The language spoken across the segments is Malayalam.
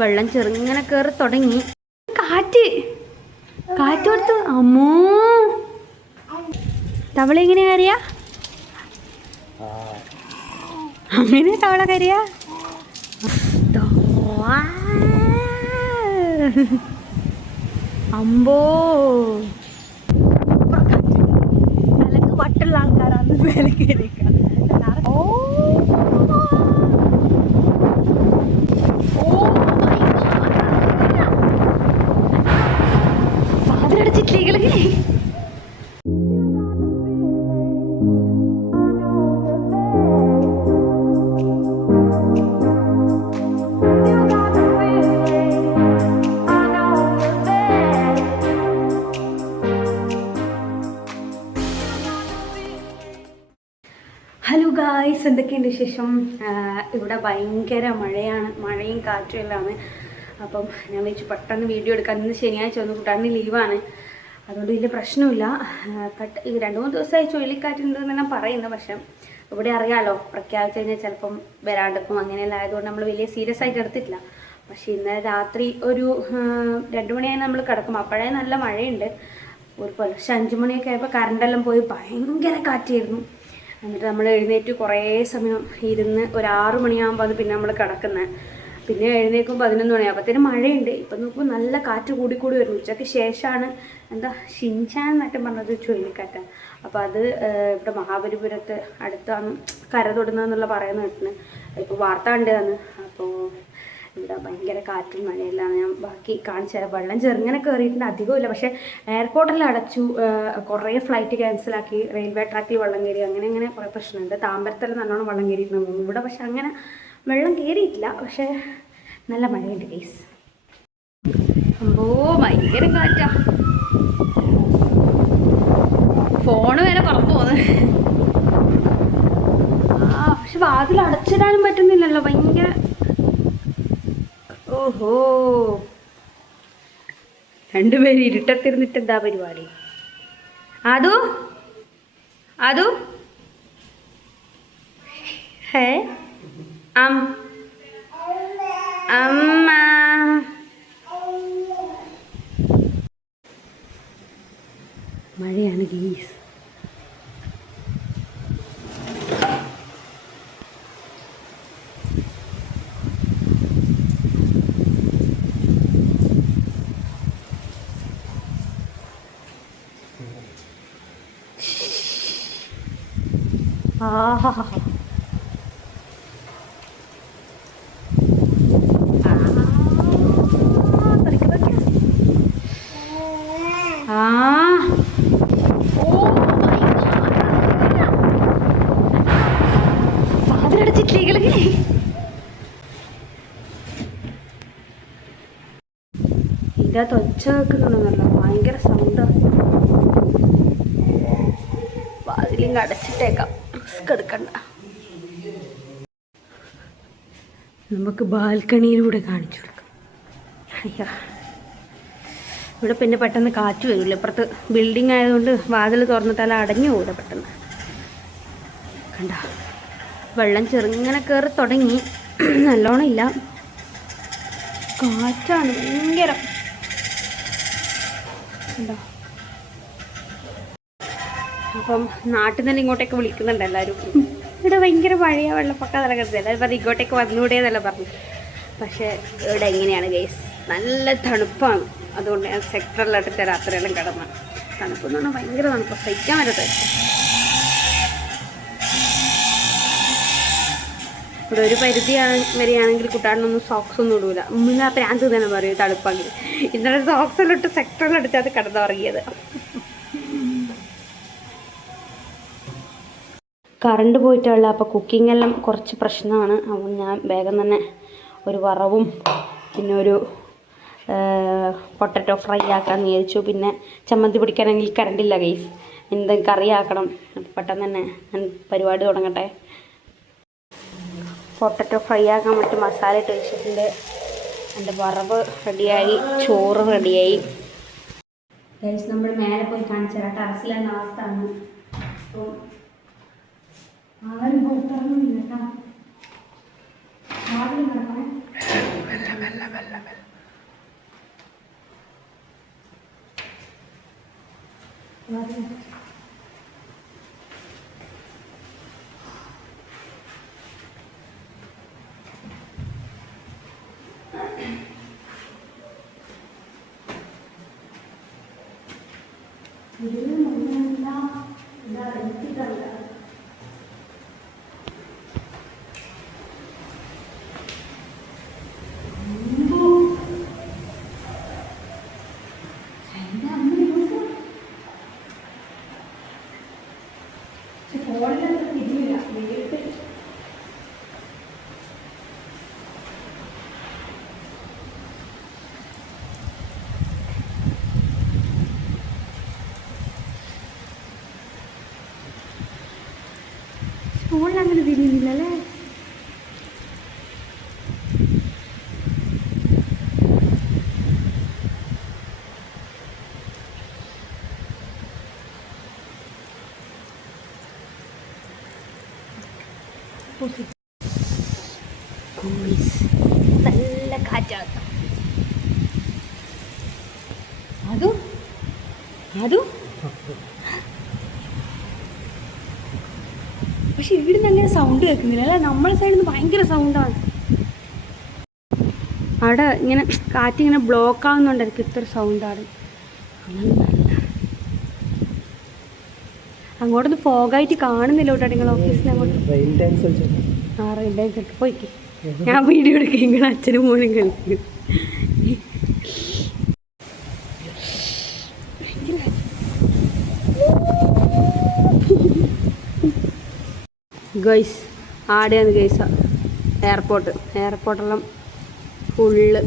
വെള്ളം ചെറുങ്ങനെ കയറി തുടങ്ങി. കാറ്റ്. കാറ്റ് കൊടുത്തു അമ്മോ. തവള എങ്ങനെ കയറിയ? അങ്ങനെ തവള കയറിയ? അമ്പോ. നിലയ്ക്ക് വട്ടുള്ള ആൾക്കാരാണ് മേലെ ഓ. ഓ. ഹലോ ഗായ്സ് എന്തൊക്കെയുണ്ട് ശേഷം ഇവിടെ ഭയങ്കര മഴയാണ്. മഴയും കാറ്റും എല്ലാമാണ്. അപ്പം ഞാൻ വെച്ച് പെട്ടെന്ന് വീഡിയോ എടുക്കാൻ ഇന്ന് ശനിയാഴ്ച ഒന്ന് കൂട്ടാറിന് ലീവാണ് അതുകൊണ്ട് വലിയ പ്രശ്നമില്ല. കട്ട് ഈ രണ്ട് മൂന്ന് ദിവസമായി ഞാൻ പറയുന്നത് പക്ഷെ ഇവിടെ അറിയാമല്ലോ പ്രഖ്യാപിച്ചു കഴിഞ്ഞാൽ ചിലപ്പം വരാണ്ടിരിക്കും. അങ്ങനെയല്ല ആയതുകൊണ്ട് നമ്മൾ വലിയ സീരിയസ് ആയിട്ട് എടുത്തിട്ടില്ല. പക്ഷേ ഇന്നലെ രാത്രി ഒരു രണ്ട് മണിയായി നമ്മൾ കിടക്കും. അപ്പോഴേ നല്ല മഴയുണ്ട്. ഒരു പുലർച്ചെ അഞ്ച് മണിയൊക്കെ ആയപ്പോൾ കറണ്ടെല്ലാം പോയി. ഭയങ്കര കാറ്റായിരുന്നു. എന്നിട്ട് നമ്മൾ എഴുന്നേറ്റ് കുറേ സമയം ഇരുന്ന് ഒരു ആറ് മണിയാകുമ്പോൾ അത് പിന്നെ നമ്മൾ കിടക്കുന്നത്. പിന്നെ എഴുന്നേക്കും പതിനൊന്ന് മണി അപ്പത്തേനും മഴയുണ്ട്. ഇപ്പം നോക്കുമ്പോൾ നല്ല കാറ്റ് കൂടി കൂടി വരുന്നു ഉച്ചയ്ക്ക് ശേഷമാണ് എന്താ ഷിൻചാൻ എന്നൊക്കെ പറഞ്ഞത് ചുഴലിക്കാറ്റ്. അപ്പോൾ അത് ഇവിടെ മഹാബലിപുരത്ത് അടുത്താണ് കര തൊടുന്നതെന്നുള്ള പറയുന്ന കേട്ടിന്. ഇപ്പോൾ വാർത്ത കണ്ടതാണ്. അപ്പോൾ ഇവിടെ ഭയങ്കര കാറ്റും മഴയെല്ലാം ഞാൻ ബാക്കി കാണിച്ചു വെള്ളം ചെറുങ്ങനെ കയറിയിട്ടുണ്ട് അധികമില്ല പക്ഷേ എയർപോർട്ടിൽ അടച്ചു കുറേ ഫ്ലൈറ്റ് ക്യാൻസലാക്കി റെയിൽവേ ട്രാക്കിൽ വെള്ളം കയറി. അങ്ങനെ അങ്ങനെ കുറേ പ്രശ്നമുണ്ട്. താമ്പരത്തെല്ലാം നല്ലോണം വെള്ളം കയറിയിട്ടുണ്ട്. ഇവിടെ പക്ഷെ അങ്ങനെ വെള്ളം കയറിയിട്ടില്ല പക്ഷെ നല്ല മഴയുണ്ട് കേസ് അമ്പോ ഭയങ്കര കാറ്റാ. ഫോണ് വരെ പറന്നു പോന്ന്. ആ പക്ഷെ വാതിൽ അടച്ചിടാനും പറ്റുന്നില്ലല്ലോ ഭയങ്കര ഓഹോ. രണ്ടുപേരും ഇരുട്ടത്തിരുന്നിട്ട് എന്താ പരിപാടി? അതു? അതു? ഹേ? അം അമ്മ മഴയാണ് ഗീസ് ആഹാ ആ ഓ മൈ വാതിലടച്ചിട്ടില്ലേ ഇതിനകത്ത് ഒച്ച വെക്കുന്നുണ്ടെന്നല്ലോ ഭയങ്കര സൗണ്ട്. വാതിലിങ് അടച്ചിട്ടേക്കാം റിസ്ക് എടുക്കണ്ട. നമുക്ക് ബാൽക്കണിയിലൂടെ കാണിച്ചു കൊടുക്കാം. അയ്യാ. ഇവിടെ പിന്നെ പെട്ടെന്ന് കാറ്റ് വരില്ല? ഇപ്പുറത്ത് ബിൽഡിംഗ് ആയതുകൊണ്ട് വാതിൽ തുറന്നിട്ടാൽ അടഞ്ഞു പോകില്ല പെട്ടെന്ന്. കണ്ട? വെള്ളം ചെറുങ്ങനെ കയറി തുടങ്ങി. നല്ലോണം ഇല്ല. കാറ്റാണ് ഭയങ്കര. അപ്പം നാട്ടിൽ നിന്ന് ഇങ്ങോട്ടേക്ക് വിളിക്കുന്നുണ്ട് എല്ലാവരും. ഇവിടെ ഭയങ്കര മഴയാ വെള്ളപ്പൊക്കം നടക്കുന്നത് എല്ലാവരും പറഞ്ഞു ഇങ്ങോട്ടേക്ക് വന്നുകൂടെ എന്നല്ല പറഞ്ഞു. പക്ഷേ ഇവിടെ എങ്ങനെയാണ് ഗൈസ് നല്ല തണുപ്പാണ്. അതുകൊണ്ട് ഞാൻ സെക്ടറിലോട്ട് രാത്രിയെല്ലാം കിടന്നു. തണുപ്പെന്ന് പറഞ്ഞാൽ ഭയങ്കര തണുപ്പ്. സഹിക്കാൻ പറ്റത്തെ ഇവിടെ ഒരു പരിധി വരെയാണെങ്കിൽ കുട്ടാടിനൊന്നും സോക്സ് ഒന്നും ഇടൂല. മുന്നേ പ്രാന്ത് തന്നെ പറയും തണുപ്പാങ്കിൽ ഇന്നലെ സോക്സ് എല്ലാം ഇട്ട് സെക്ടറിലെടുത്ത് അത് കിടന്നുറങ്ങിയത്. കറണ്ട് പോയിട്ടുള്ള അപ്പോൾ കുക്കിംഗ് എല്ലാം കുറച്ച് പ്രശ്നമാണ്. അപ്പോൾ ഞാൻ വേഗം തന്നെ ഒരു വറവും പിന്നെ ഒരു പൊട്ടറ്റോ ഫ്രൈ ആക്കാമെന്ന് വിചാരിച്ചു പിന്നെ ചമ്മന്തി പിടിക്കാനെങ്കിൽ കറണ്ടില്ല ഗൈസ് എന്തെങ്കിലും കറി ആക്കണം. പെട്ടെന്ന് തന്നെ ഞാൻ പരിപാടി തുടങ്ങട്ടെ. പൊട്ടറ്റോ ഫ്രൈ ആക്കാൻ വേണ്ടി മസാല ഇട്ട് വെച്ചിട്ടുണ്ട്. എന്റെ വറവ് റെഡിയായി ചോറ് റെഡിയായി. ഗൈസ് നമ്മൾ മേലെ പോയി കാണിച്ചു തരാം ടെറസിലാണ് അവസ്ഥ ആണ് പുറത്തിറങ്ങുന്നില്ല കേട്ടോ. വാതിൽ കിടക്കണേ ഫോണിൽ അങ്ങനെ തിരിയുന്നില്ല അങ്ങനെ സൗണ്ട് കേൾക്കുന്നില്ല. അല്ല? നമ്മളെ സൈഡിൽ നിന്ന് ഭയങ്കര സൗണ്ടാണ് അവിടെ ഇങ്ങനെ കാറ്റിങ്ങനെ ബ്ലോക്ക് ആവുന്നുണ്ടായിരിക്കും ഇത്ര സൗണ്ടാണ് അങ്ങോട്ടൊന്ന് ഫോഗായിട്ട് കാണുന്നില്ല കേട്ടോ നിങ്ങൾ ഓഫീസിൽ അങ്ങോട്ട്. റെയിൻ ഡാൻസ് പോയിക്കേ ആ ഞാൻ വീഡിയോ എടുക്കുക ഇങ്ങനെ അച്ഛനും മോനും കളിക്കും. ഗൈസ് ആടെയാണ് ഗൈസ എയർപോർട്ട്. എയർപോർട്ടെല്ലാം ഫുള്ള്.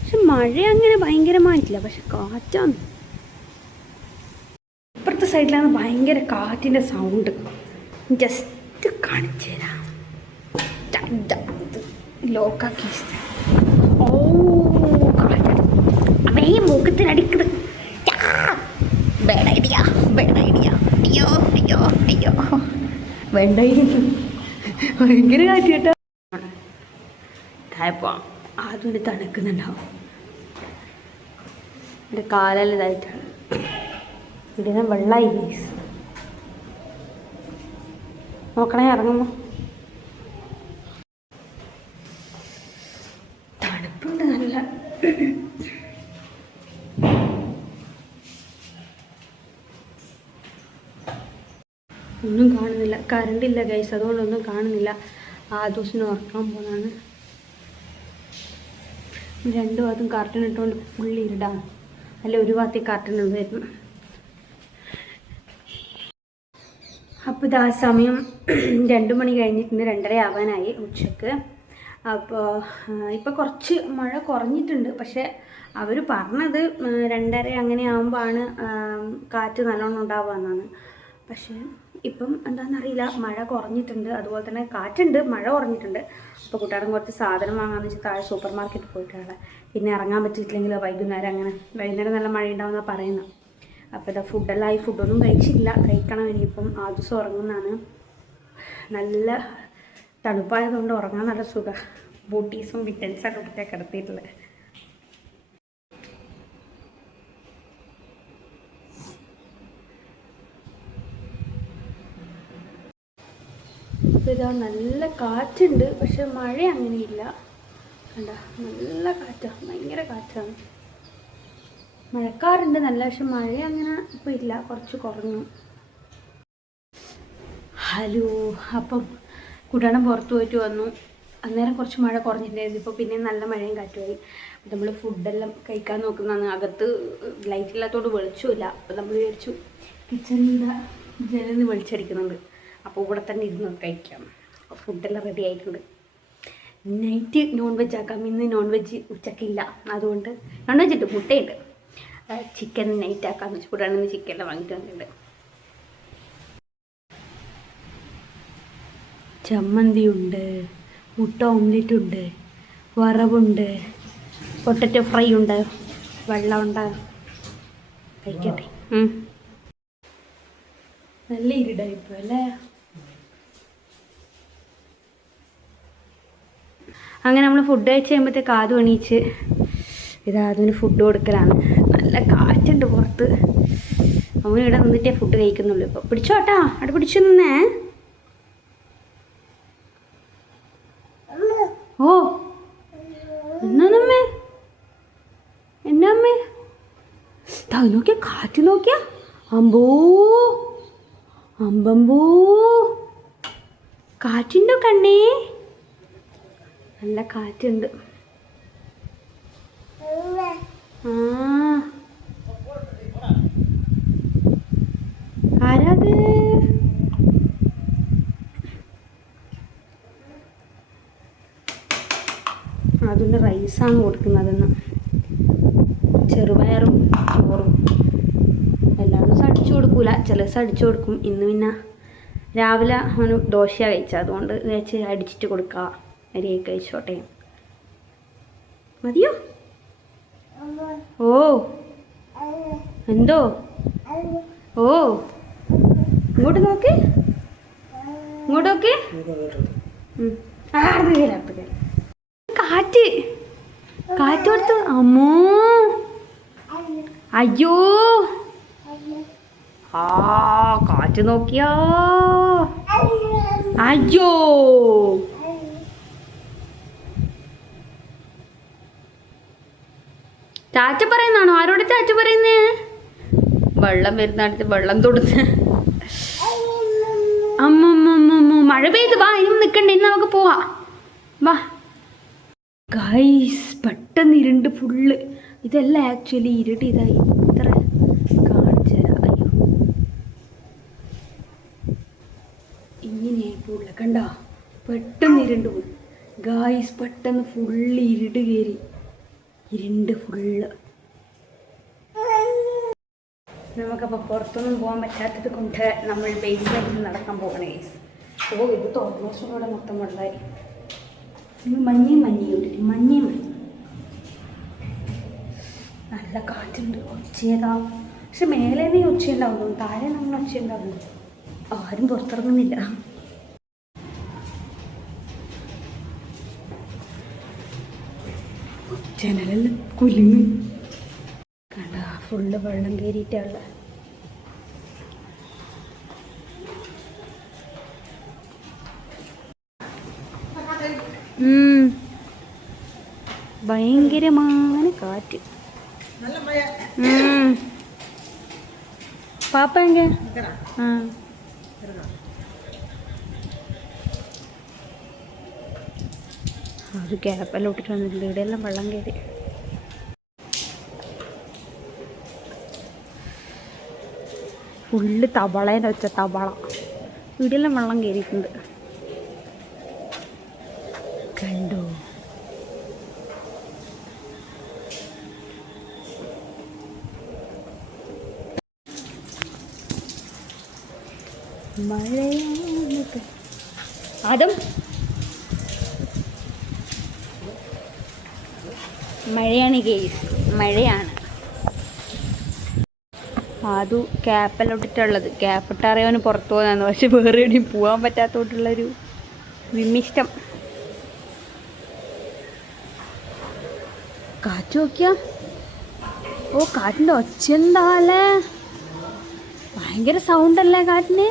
പക്ഷെ മഴ അങ്ങനെ ഭയങ്കരമായിട്ടില്ല പക്ഷെ കാറ്റാണ് ഇപ്പുറത്തെ സൈഡിലാണ് ഭയങ്കര കാറ്റിന്റെ സൗണ്ട് ജസ്റ്റ് കാണിച്ചു തരാം ലോക്കാക്കി oh bad idea bad idea അയ്യോ അയ്യോ അയ്യോ. വേണ്ട. ഭയങ്കര കാറ്റ് കേട്ടോ. താഴപ്പോ ആദ്യം തണുക്കുന്നുണ്ടാവും. എന്റെ കാലെല്ലാം ഇതായിട്ടാണ് ഇവിടെ വെള്ളമായി നോക്കണേ ഇറങ്ങുമ്പോൾ തണുപ്പുണ്ട് നല്ല. ഒന്നും കാണുന്നില്ല. കറണ്ട് ഇല്ല ഗൈസ് അതുകൊണ്ടൊന്നും കാണുന്നില്ല. ആ ദിവസം ഉറക്കാൻ പോകുന്നതാണ് രണ്ടു ഭാഗത്തും കാർട്ടൺ ഇട്ടുകൊണ്ട് ഫുള്ളി ഇരുടാണ്. അല്ല ഒരു ഭാഗത്തേ കാർട്ടൺ ഉണ്ടായിരുന്നു അപ്പോൾ ഇതാ സമയം രണ്ട് മണി കഴിഞ്ഞിട്ടുണ്ട് രണ്ടര ആവാനായി ഉച്ചയ്ക്ക്. അപ്പോൾ ഇപ്പോൾ കുറച്ച് മഴ കുറഞ്ഞിട്ടുണ്ട്. പക്ഷേ അവർ പറഞ്ഞത് രണ്ടര അങ്ങനെ ആകുമ്പോഴാണ് കാറ്റ് നല്ലോണം ഉണ്ടാവുക പക്ഷേ ഇപ്പം എന്താണെന്നറിയില്ല. മഴ കുറഞ്ഞിട്ടുണ്ട്. അതുപോലെ തന്നെ കാറ്റുണ്ട്. മഴ കുറഞ്ഞിട്ടുണ്ട്. അപ്പോൾ കൂട്ടുകാരൻ കുറച്ച് സാധനം വാങ്ങാമെന്ന് വെച്ചാൽ താഴെ സൂപ്പർ മാർക്കറ്റിൽ പോയിട്ടാണ്. പിന്നെ ഇറങ്ങാൻ പറ്റിയിട്ടില്ലെങ്കിൽ വൈകുന്നേരം അങ്ങനെ വൈകുന്നേരം നല്ല മഴ ഉണ്ടാവുമെന്നാണ് പറയുന്നത് അപ്പോൾ ഇതാ ഫുഡെല്ലാം ആയി ഫുഡൊന്നും കഴിച്ചില്ല. കഴിക്കണം ഇനിയിപ്പം. ആ ദിവസം ഉറങ്ങുന്നതാണ്. നല്ല തണുപ്പായതുകൊണ്ട് ഉറങ്ങാൻ നല്ല സുഖം. ബൂട്ടീസും വിറ്റൻസൊക്കെ കുട്ടിയെ കിടത്തിയിട്ടുള്ളത്. ഇതാ നല്ല കാറ്റുണ്ട് പക്ഷെ മഴ അങ്ങനെയില്ല. കണ്ട നല്ല കാറ്റാണ് ഭയങ്കര കാറ്റാണ്. മഴക്കാറുണ്ട് നല്ല പക്ഷെ മഴ അങ്ങനെ ഇപ്പോൾ ഇല്ല കുറച്ച് കുറഞ്ഞു. ഹലോ അപ്പം കുട്ടണം പുറത്തു പോയിട്ട് വന്നു. അന്നേരം കുറച്ച് മഴ കുറഞ്ഞിട്ടുണ്ടായിരുന്നു. ഇപ്പോൾ പിന്നെ നല്ല മഴയും കാറ്റുമായി. നമ്മൾ ഫുഡെല്ലാം കഴിക്കാൻ നോക്കുന്നതാണ്. അകത്ത് ലൈറ്റ് ഇല്ലാത്തതുകൊണ്ട് വെളിച്ചമില്ല അപ്പോൾ നമ്മൾ വിചാരിച്ചു കിച്ചണിന്റെ ജനലിൽ വെളിച്ചടിക്കുന്നുണ്ട്. അപ്പോൾ ഇവിടെ തന്നെ ഇരുന്ന് കഴിക്കാം. അപ്പോൾ ഫുഡെല്ലാം റെഡി ആയിട്ടുണ്ട്. നൈറ്റ് നോൺ വെജ് ആക്കാം. ഇന്ന് നോൺ വെജ് ഉച്ചക്കില്ല. അതുകൊണ്ട് നോൺ വെജ് ഉണ്ട്. മുട്ടയുണ്ട്. ചിക്കൻ നൈറ്റ് ആക്കാമെന്ന് വെച്ച് ഇന്ന് ചിക്കനെല്ലാം വാങ്ങിയിട്ട് വന്നിട്ടുണ്ട്. ചമ്മന്തിയുണ്ട് മുട്ട ഓംലെറ്റ് ഉണ്ട് വറവുണ്ട് പൊട്ടറ്റോ ഫ്രൈ ഉണ്ട് വെള്ളമുണ്ട് കഴിക്കട്ടെ. നല്ല ഇരുടായിപ്പോ അല്ലേ? അങ്ങനെ നമ്മൾ ഫുഡ് കഴിച്ച് കഴിയുമ്പോഴത്തേക്ക് കാതു എണീച്ച് ഇതാ അതിന് ഫുഡ് കൊടുക്കലാണ്. നല്ല കാറ്റുണ്ട് പുറത്ത്. അവനിവിടെ നിന്നിട്ടേ ഫുഡ് കഴിക്കുന്നുള്ളൂ ഇപ്പോൾ പിടിച്ചോട്ടാ? അവിടെ പിടിച്ചു നിന്നേ? ദാ നോക്കിയ കാറ്റ് നോക്കിയ. അമ്പോ അമ്പമ്പോ. കാറ്റുണ്ടോ കണ്ണേ? നല്ല കാറ്റുണ്ട്. ആരാത്? അതിന് റൈസാണ് കൊടുക്കുന്നതെന്ന് ചെറുപയറും ചോറും. എല്ലാ ദിവസവും അടിച്ചു കൊടുക്കൂല. ചില ദിവസം അടിച്ചു കൊടുക്കും. ഇന്ന് പിന്നെ രാവിലെ അവന് ദോശ കഴിച്ചത്. അതുകൊണ്ട് വെച്ച് അടിച്ചിട്ട് കൊടുക്കുക അരിയൊക്കെ കഴിച്ചോട്ടെ. മതിയോ? ഓ. എന്തോ? ഓ. ഇങ്ങോട്ട് നോക്ക്. ഇങ്ങോട്ട് നോക്ക്. കാറ്റ്. കാറ്റ് കൊടുത്തു അമ്മോ. അയ്യോ. ആ കാറ്റ് നോക്കിയോ. അയ്യോ. ചാച്ച പറയുന്നാണോ ആരോട് ചാച്ച പറയുന്നേ? വെള്ളം വരുന്നിടത്ത് വെള്ളം തൊടുത്ത്. അമ്മമ്മമ്മ മഴ പെയ്ത് വാ ഇനി നിൽക്കണ്ട ഇന്ന് നമുക്ക് പോവാ. വാ. ഗൈസ് പെട്ടെന്ന് ഇരുണ്ട് ഫുള്ള് ഇതല്ല ആക്ച്വലി ഇരുട്ട്. ഇത്ര കാണിച്ചു അയ്യോ. ഇങ്ങനെയായി ഫുള്ള് കണ്ട? പെട്ടെന്ന് ഇരുണ്ട് പോയി. ഗായ്സ് പെട്ടെന്ന് ഫുള്ള് ഇരുട് കയറി. ഇരുണ്ട് ഫുള്ള് നമുക്കപ്പോൾ പുറത്തൊന്നും പോകാൻ പറ്റാത്തത് കൊണ്ട് നമ്മൾ ബേസ്മെന്റിൽ നടക്കാൻ പോകണേ ഓ ഇത് തോന്നോഷം കൂടെ മൊത്തം വെള്ളമായി മഞ്ഞയും മഞ്ഞയും മഞ്ഞയും മഞ്ഞ നല്ല കാറ്റുണ്ട് ഒച്ചയതാ പക്ഷെ മേലെ നീ ഒച്ച ഉണ്ടാവുന്നു താഴെ നമ്മൾ ഒച്ച ഉണ്ടാവുന്നു ആരും പുറത്തിറങ്ങുന്നില്ല. ജനലെല്ലാം കുലുങ്ങി. കണ്ട ഫുള്ള് വെള്ളം കയറിയിട്ടുള്ള ഭയങ്കരമാണ് കാറ്റ്. പാപ്പ എങ്ക? ആ. ഒരു ഗ്യാപ്പെല്ലാം ഇട്ടിട്ട് വന്നിട്ടുണ്ട് ഇവിടെയെല്ലാം വെള്ളം കയറി. ഫുള്ള് തവളേന്റെ വെച്ച തവള. ഇവിടെയെല്ലാം വെള്ളം കയറിയിട്ടുണ്ട്. കണ്ടോ? മഴയാണ് അതും മഴയാണ് കേസ് മഴയാണ്. അതു ക്യാപ്പെല്ലാം ഇട്ടിട്ടുള്ളത്. ക്യാപ്പ് ഇട്ടറിയാൻ പുറത്തു പോകുന്നതാണ് പക്ഷെ വേറെ എവിടെയും പോകാൻ പറ്റാത്തോട്ടുള്ളൊരു വിമിഷ്ടം കാറ്റ് നോക്കിയാ? ഓ കാറ്റിന്റെ ഒച്ച എന്താല്ലേ ഭയങ്കര സൗണ്ട് അല്ലേ കാറ്റിന്?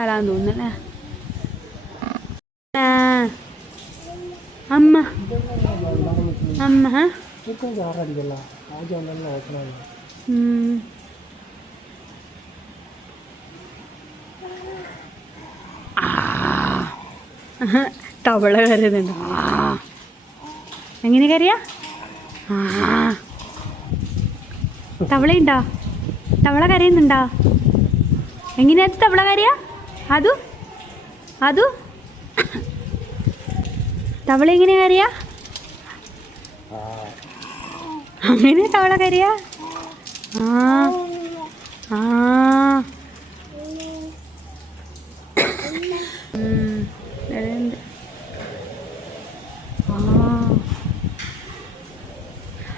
തരാന്ന് തോന്നുന്നല്ലേ. അമ്മ. അമ്മ. തവള കരുതുന്നുണ്ട് എങ്ങനെ കറിയാ ആ. തവളയുണ്ടോ തവള കരയുന്നുണ്ടോ? എങ്ങനെയാ തവള കരയാ? അതു? അതു? തവള എങ്ങനെ കരയാ? അങ്ങനെ തവള കയറിയാ ആ ആ.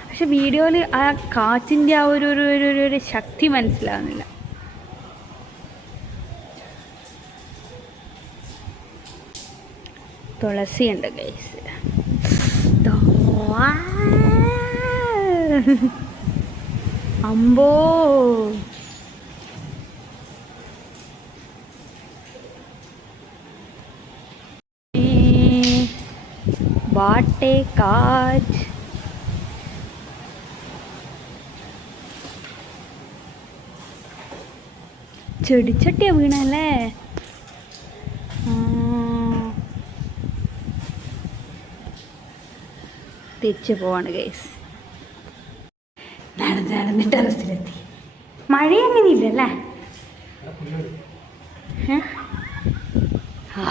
പക്ഷെ വീഡിയോയിൽ ആ കാറ്റിന്റെ ആ ഒരു- ഒരു ഒരു ശക്തി മനസ്സിലാവുന്നില്ല. തുളസി ഉണ്ട് ഗൈസ് അമ്പോ. വാട്ടേ കാറ്റ്. ചെടിച്ചട്ടിയാ വീണല്ലേ തിരിച്ചു പോവാണ് ഗൈസ് നടന്ന് നടന്ന് ടെറസിലെത്തി. മഴ അങ്ങനെ ഇല്ലല്ലേ ആ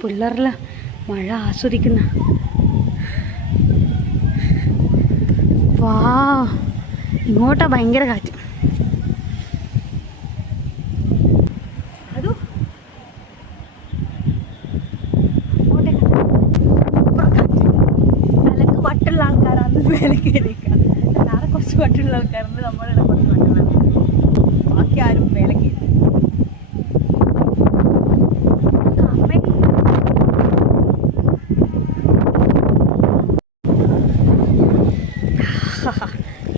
പിള്ളേരല്ല മഴ ആസ്വദിക്കുന്ന. വാ ഇങ്ങോട്ടാ ഭയങ്കര കാറ്റ് അതോ ഇങ്ങോട്ടേക്ക്. സൂപ്പർ കാറ്റ്. തലക്ക് വട്ടുള്ള ആൾക്കാരാണ് മേലെ കയറിയേക്കുക വേറെ കുറച്ച് വട്ടുള്ള ആൾക്കാരുണ്ട് നമ്മളുടെ കുറച്ച് വട്ടുള്ള ആൾക്കാർ ബാക്കി ആരും മേലെ കയറി അമ്മേ.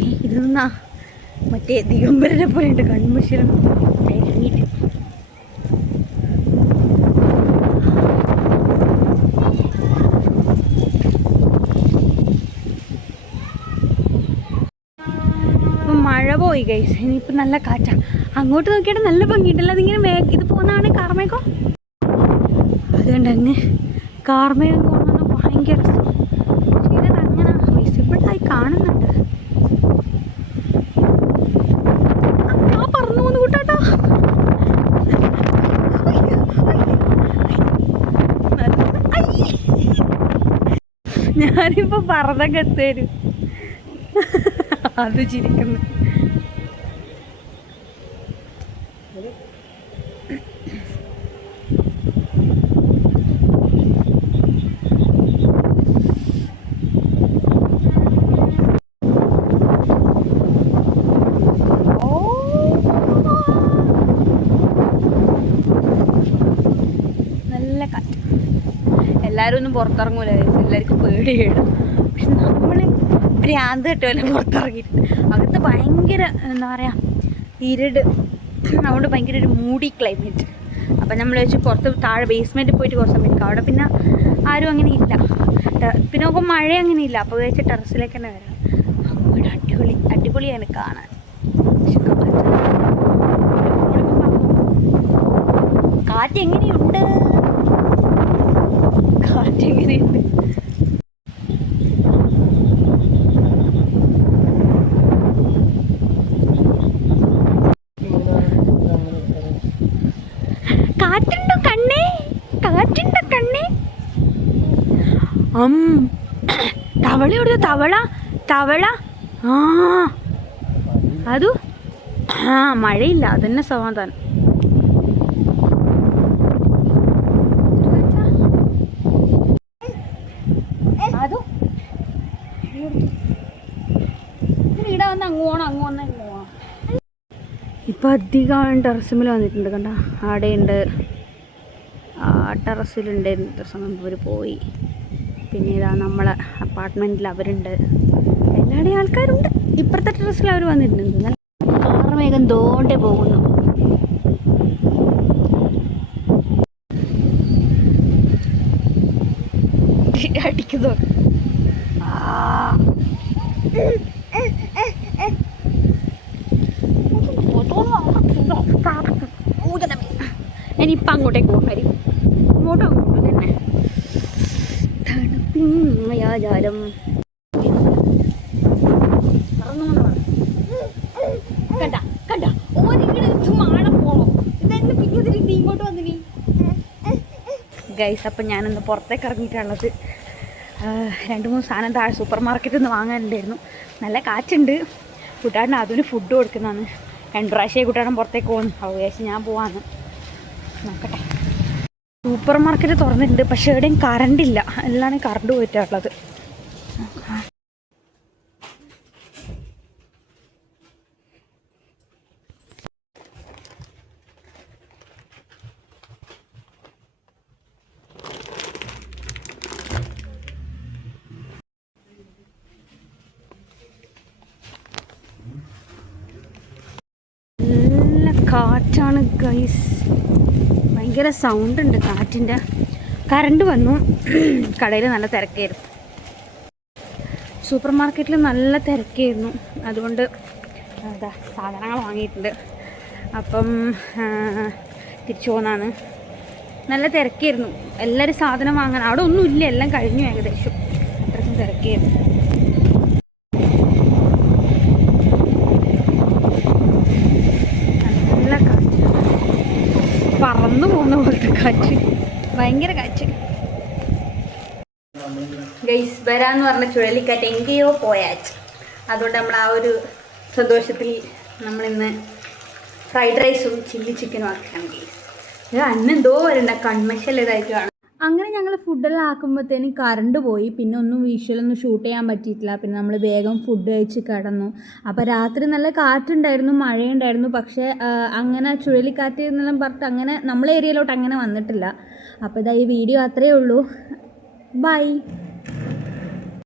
ഏയ് ഇത് നിന്നാ മറ്റേ ദിഗംബരനെ പോലെ ഉണ്ട് ഇപ്പം മഴ പോയി ഗൈസ് ഇനിയിപ്പോൾ നല്ല കാറ്റാ. അങ്ങോട്ട് നോക്കിയിട്ട് നല്ല ഭംഗിയുണ്ടല്ലോ. അതിങ്ങനെ മേ ഇത് പോകുന്നതാണ് കാർമേക്കോ അതുകൊണ്ട് അങ്ങ് കാർമേ പോകുന്നത് ഭയങ്കര രസം പക്ഷേ ഇത് അങ്ങനെ വിസിബിളായി കാണുന്നുണ്ട് ആ പറന്നു പോന്ന് കൂട്ടാട്ടോ ഞാനിപ്പോ പറഞ്ഞൊക്കെ എത്തേരും. അത് ചിരിക്കുന്നു. എല്ലാവരും ഒന്നും പുറത്തിറങ്ങൂല? എല്ലാവർക്കും പേടിയാണ് പക്ഷെ നമ്മൾ ഭ്രാന്ത് കിട്ടുമല്ലോ പുറത്തിറങ്ങിയിട്ട്. അകത്ത് ഭയങ്കര എന്താ പറയുക ഇരുട്. അതുകൊണ്ട് ഭയങ്കര ഒരു മൂടി ക്ലൈമറ്റ് അപ്പം നമ്മൾ വെച്ച് പുറത്ത് താഴെ ബേസ്മെന്റിൽ പോയിട്ട് കുറച്ച് സമയം അവിടെ പിന്നെ ആരും അങ്ങനെ ഇല്ല. പിന്നെ നോക്കുമ്പോൾ മഴ അങ്ങനെ ഇല്ല. അപ്പോൾ വെച്ച് ടെറസിലേക്ക് തന്നെ വരാം. അങ്ങോട്ട് അടിപൊളി അടിപൊളിയാണ് കാണാൻ. കാറ്റ് എങ്ങനെയുണ്ട്? കാറ്റ് എങ്ങനെയുണ്ട് കാറ്റുണ്ടോ കണ്ണേ കാറ്റുണ്ടോ കണ്ണേ അം തവള എവിടുത്തെ തവള തവള. ആ. അതു? ആ മഴയില്ല. അതന്നെ സമാധാനം. ഇപ്പൊ ഇവിടെ വന്ന് അങ്ങ് പോകണം അങ്ങ് വന്ന് അങ്ങ് പോകണം ഇപ്പം അധികം ടെറസിമിൽ വന്നിട്ടുണ്ട് കണ്ട. ആടെയുണ്ട്. ആ ടെറസിലുണ്ട്. ദിവസം മുമ്പ് പോയി. പിന്നെ ഇതാ നമ്മളെ അപ്പാർട്ട്മെന്റിൽ അവരുണ്ട്. എല്ലാവരുടെയും ആൾക്കാരുണ്ട്. ഇപ്പുറത്തെ ടെറസിൽ അവർ വന്നിട്ടുണ്ട്. നല്ല കാർമേഘം തോണ്ടേ പോകുന്നു. അടിക്കുന്നു. ഇനിയിപ്പം അങ്ങോട്ടേക്ക് പോകാൻ കാര്യം ഇങ്ങോട്ടും? മായാജാലം കണ്ട കണ്ട. ഇങ്ങോട്ട് വന്നു നീ. ഗൈസ് അപ്പം ഞാനൊന്ന് പുറത്തേക്ക് ഇറങ്ങിയിട്ടുള്ളത് രണ്ട് മൂന്ന് സാധനം താഴെ സൂപ്പർ മാർക്കറ്റിൽ നിന്ന് വാങ്ങാനുണ്ടായിരുന്നു. നല്ല കാറ്റുണ്ട്. കൂട്ടാടിന് അതിന് ഫുഡ് കൊടുക്കുന്നതാണ്. രണ്ട് പ്രാവശ്യം കൂട്ടാടൻ പുറത്തേക്ക് പോകുന്നു. അവകാശം ഞാൻ പോവാന്ന്. നോക്കട്ടെ. സൂപ്പർ മാർക്കറ്റ് തുറന്നിട്ടുണ്ട് പക്ഷേ എവിടെയും കറണ്ട് ഇല്ല. എല്ലാം കറണ്ട് പോയിട്ടുള്ളത്. നല്ല കാറ്റാണ് ഗൈസ് ഭയങ്കര സൗണ്ട് ഉണ്ട് കാറ്റിന്റെ. കറണ്ട് വന്നു. കടയിൽ നല്ല തിരക്കായിരുന്നു. സൂപ്പർ മാർക്കറ്റിൽ നല്ല തിരക്കായിരുന്നു. അതുകൊണ്ട് അതാ സാധനങ്ങൾ വാങ്ങിയിട്ടുണ്ട്. അപ്പം തിരിച്ചു പോകുന്നതാണ് നല്ല തിരക്കായിരുന്നു. എല്ലാവരും സാധനം വാങ്ങാൻ അവിടെ ഒന്നുമില്ല. എല്ലാം കഴിഞ്ഞു ഏകദേശം. അത്രയ്ക്കും തിരക്കായിരുന്നു നല്ല കാറ്റ് പറന്നു പോകുന്ന പോലത്തെ കാറ്റ്. ഭയങ്കര കാറ്റ്. ഗൈസ് വരാന്ന് പറഞ്ഞ ചുഴലിക്കാറ്റ് എങ്കെയോ പോയാച്ച് അതുകൊണ്ട് നമ്മൾ ആ ഒരു സന്തോഷത്തിൽ നമ്മളിന്ന് ഫ്രൈഡ് റൈസും ചില്ലി ചിക്കനും ആക്കിയാണ് ഗൈസ് അന്ന് അന്നെന്തോ വരണ്ട കൺമശൽ ഇതായിട്ടാണ് അങ്ങനെ ഞങ്ങൾ ഫുഡെല്ലാം ആക്കുമ്പോഴത്തേനും കറണ്ട് പോയി. പിന്നെ ഒന്നും വിഷ്വലൊന്നും ഷൂട്ട് ചെയ്യാൻ പറ്റിയിട്ടില്ല. പിന്നെ നമ്മൾ വേഗം ഫുഡ് കഴിച്ച് കിടന്നു. അപ്പോൾ രാത്രി നല്ല കാറ്റുണ്ടായിരുന്നു മഴയുണ്ടായിരുന്നു. പക്ഷേ അങ്ങനെ ചുഴലിക്കാറ്റ് എന്നെല്ലാം പറഞ്ഞിട്ട് അങ്ങനെ നമ്മളെ ഏരിയയിലോട്ട് അങ്ങനെ വന്നിട്ടില്ല. അപ്പോൾ ഇതാ ഈ വീഡിയോ അത്രയേ ഉള്ളൂ. ബൈ